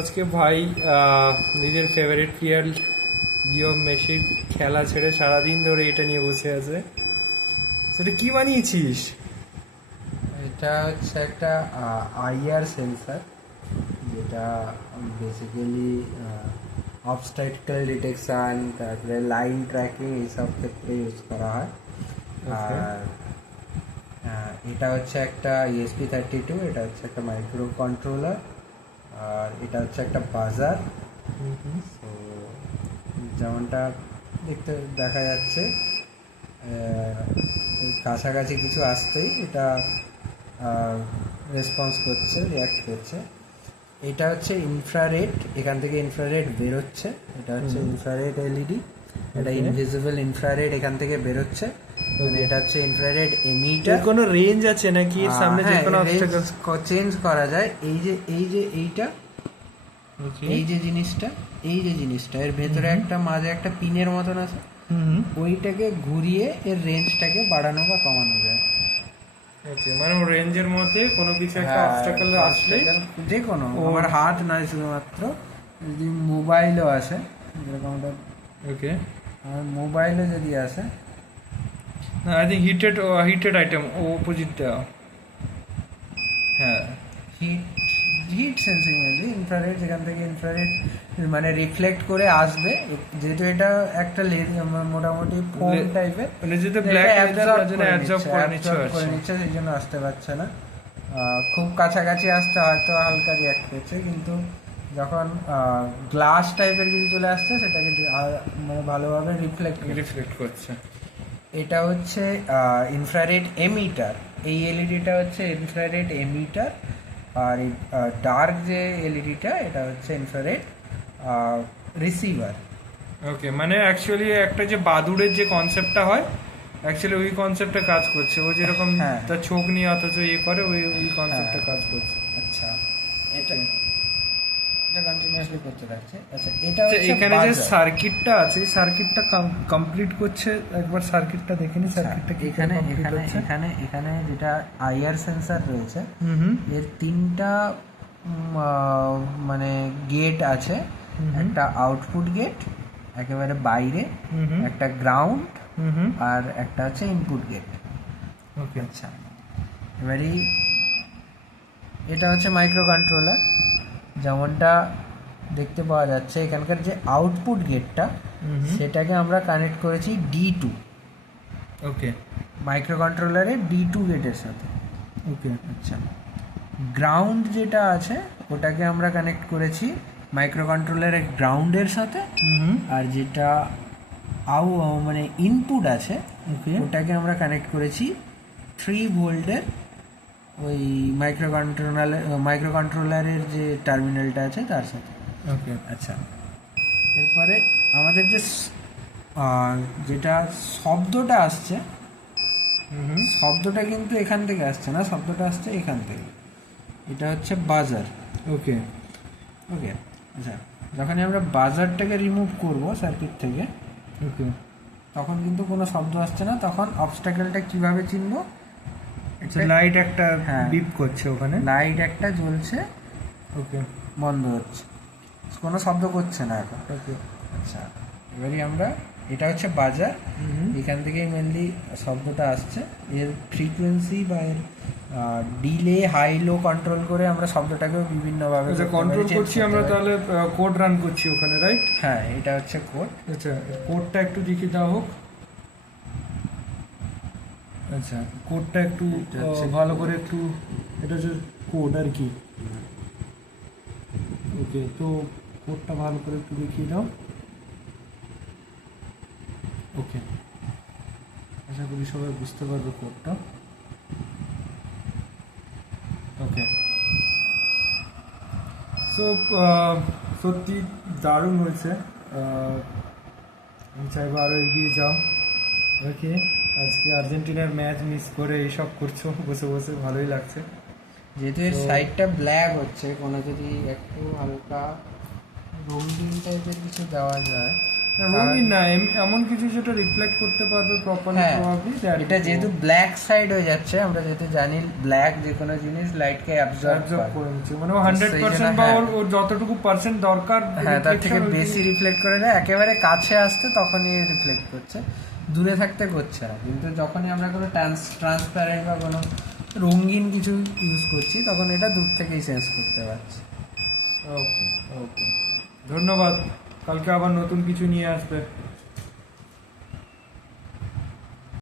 আজকে ভাই নিজের ফেভারিট প্লেয়ার লিও মেসির খেলা ছেড়ে সারাদিন ধরে এটা নিয়ে বসে আছে। সেটা কি বানিয়েছিস? এটা হচ্ছে একটা আইআর সেন্সার, যেটা বেসিক্যালি অবস্ট্যাকল ডিটেকশান, তারপরে লাইন ট্র্যাকিং এইসব ক্ষেত্রে ইউজ করা হয়। আর এটা হচ্ছে একটা ESP32, এটা হচ্ছে একটা মাইক্রো কন্ট্রোলার, আর এটা হচ্ছে একটা বাজার। তো যেমনটা দেখা যাচ্ছে কাছাকাছি কিছু আসতেই এটা রেসপন্স করছে, রিয়াক্ট করছে। এটা হচ্ছে ইনফ্রারেড, এখান থেকে ইনফ্রারেড বেরোচ্ছে। এটা হচ্ছে ইনফ্রারেড এলইডি, এটা ইনভিজিবল ইনফ্রারেড এখান থেকে বেরোচ্ছে। মানে এটা হচ্ছে ইনফ্রারেড এমিটার। কোনো রেঞ্জ আছে নাকি এর সামনে যে কোনো অবস্টাকল চেঞ্জ করা যায়? এইটা এই যে জিনিসটা এর ভেতরে একটা মাঝে একটা পিনের মতন আছে, ওইটাকে ঘুরিয়ে এর রেঞ্জটাকে বাড়ানো বা কমানো যায়। মানে রেঞ্জের মধ্যে কোনো কিছু একটা অবস্টাকল আসলে যে কোনো, আমার হাত নয় শুধুমাত্র, যদি মোবাইলও আসে, যেরকম ওকে আমার মোবাইলে যদি আসে, আই থিঙ্ক হিটেড আইটেম অপোজিটটা। হ্যাঁ, হিট সেন্সিং মেনলি ইনফ্রারেড, যেখান থেকে ইনফ্রারেড মানে রিফ্লেক্ট করে আসবে, যেহেতু এটা একটা মোটামুটি ফোন টাইপের, যেহেতু ব্ল্যাক অ্যাবজর্ব করে নিচ্ছে, সেই জন্য আসতে পারছে না। খুব কাছাকাছি আসতে হয়তো হালকা রিয়াক্ট করছে, কিন্তু যখন গ্লাস টাইপের কিছু চলে আসছে সেটাকে মানে ভালোভাবে রিফ্লেক্ট করছে। এটা হচ্ছে ইনফ্রারেড এমিটার। এই এলইডিটা হচ্ছে ইনফ্রারেড এমিটার, আর এই ডার্ক যে এলইডিটা এটা হচ্ছে ইনফ্রারেড রিসিভার। ওকে, মানে অ্যাকচুয়ালি একটা যে বাদুড়ের যে কনসেপ্টটা হয়, অ্যাকচুয়ালি ওই কনসেপ্টটা কাজ করছে। ও যেরকম তার চোখ নিয়ে অথচ ইয়ে করে, ওই কনসেপ্টটা কাজ করছে। আচ্ছা, এটা কন্টিনিউয়াসলি করতে থাকছে। আচ্ছা, এটা হচ্ছে এখানে যে সার্কিটটা আছে, সার্কিটটা কমপ্লিট করছে। একবার সার্কিটটা দেখে নি, সার্কিটটা কি এখানে যেটা আইআর সেন্সর রয়েছে, এর তিনটা মানে গেট আছে। একটা আউটপুট গেট একেবারে বাইরে, একটা গ্রাউন্ড, আর একটা হচ্ছে ইনপুট গেট। ওকে, আচ্ছা, এবারে এটা হচ্ছে মাইক্রো কন্ট্রোলার। যেমনটা দেখতে পাওয়া যাচ্ছে, এখানকার যে আউটপুট গেটটা, সেটাকে আমরা কানেক্ট করেছি D2। ওকে, মাইক্রো কন্ট্রোলারের D2 গেটের সাথে। ওকে, আচ্ছা, গ্রাউন্ড যেটা আছে ওটাকে আমরা কানেক্ট করেছি মাইক্রো কন্ট্রোলারের গ্রাউন্ডের সাথে। আর যেটা মানে ইনপুট আছে, ওটাকে আমরা কানেক্ট করেছি 3 ভোল্টের ওই মাইক্রো কন্ট্রোলারের যে টার্মিনালটা আছে তার সাথে। ওকে, আচ্ছা, এরপরে আমাদের যে যেটা শব্দটা আসছে, শব্দটা কিন্তু এখান থেকে আসছে না, শব্দটা আসছে এখান থেকে। এটা হচ্ছে বাজার। ওকে, ওকে, আচ্ছা, যখনই আমরা বাজারটাকে রিমুভ করব সার্কিট থেকে, ওকে, তখন কিন্তু কোনো শব্দ আসছে না। তখন অবস্ট্যাকলটা কিভাবে চিনব? লাইট একটা বিপ করছে, ওখানে লাইট একটা জ্বলছে, ওকে, বন্ধ হচ্ছে, কোনো শব্দ করছে না এখন। ওকে, আচ্ছা, এবারে আমরা, এটা হচ্ছে বাজার, এখান থেকেই মেনলি শব্দটা আসছে। এর ফ্রিকোয়েন্সি বা এর ডিলে হাই লো কন্ট্রোল করে আমরা শব্দটাকেও বিভিন্নভাবে কন্ট্রোল করছি আমরা। তাহলে কোড রান করছি ওখানে, রাইট? হ্যাঁ, এটা হচ্ছে কোড। আচ্ছা, কোডটা একটু দেখিয়ে দেওয়া হোক। আচ্ছা, কোডটা একটু ভালো করে একটু, এটা হচ্ছে কোড আর কি। ওকে, তো কোডটা ভালো করে একটু দেখিয়ে দাও। ওকে, আশা করি সবাই বুঝতে পারবে কোডটা। ওকে, সো সত্যি দারুণ হয়েছে। আমি চাইবো আরও এগিয়ে যাও। ওকে, আজকে আর্জেন্টিনার ম্যাচ মিস করে এইসব করছো বসে বসে, ভালোই লাগছে। যেহেতু এর সাইডটা ব্ল্যাক হচ্ছে, কোনো যদি একটু হালকা রঙিন টাইপের কিছু দেওয়া যায়, রঙিন না, এমন কিছু যেটা রিফ্লেক্ট করতে পারবে প্রপারলি হ্যাঁ, প্রবাবলি। এটা যেহেতু ব্ল্যাক সাইড হয়ে যাচ্ছে, আমরা যেহেতু জানি ব্ল্যাক যে কোনো জিনিস লাইটকে অ্যাবজর্ব করে নিচ্ছে, মানে 100% বা ওর যতটুকু পার্সেন্ট দরকার, হ্যাঁ তার থেকে বেশি রিফ্লেক্ট করে দেয়। একেবারে কাছে আসতে তখনই রিফ্লেক্ট করছে, দূরে থাকতে করছে না। কিন্তু যখনই আমরা কোনো ট্রান্সপারেন্ট বা কোনো রঙিন কিছু ইউজ করছি তখন এটা দূর থেকেই সেন্স করতে পারছি। ওকে ওকে, ধন্যবাদ। কালকে আবার নতুন কিছু নিয়ে আসবে।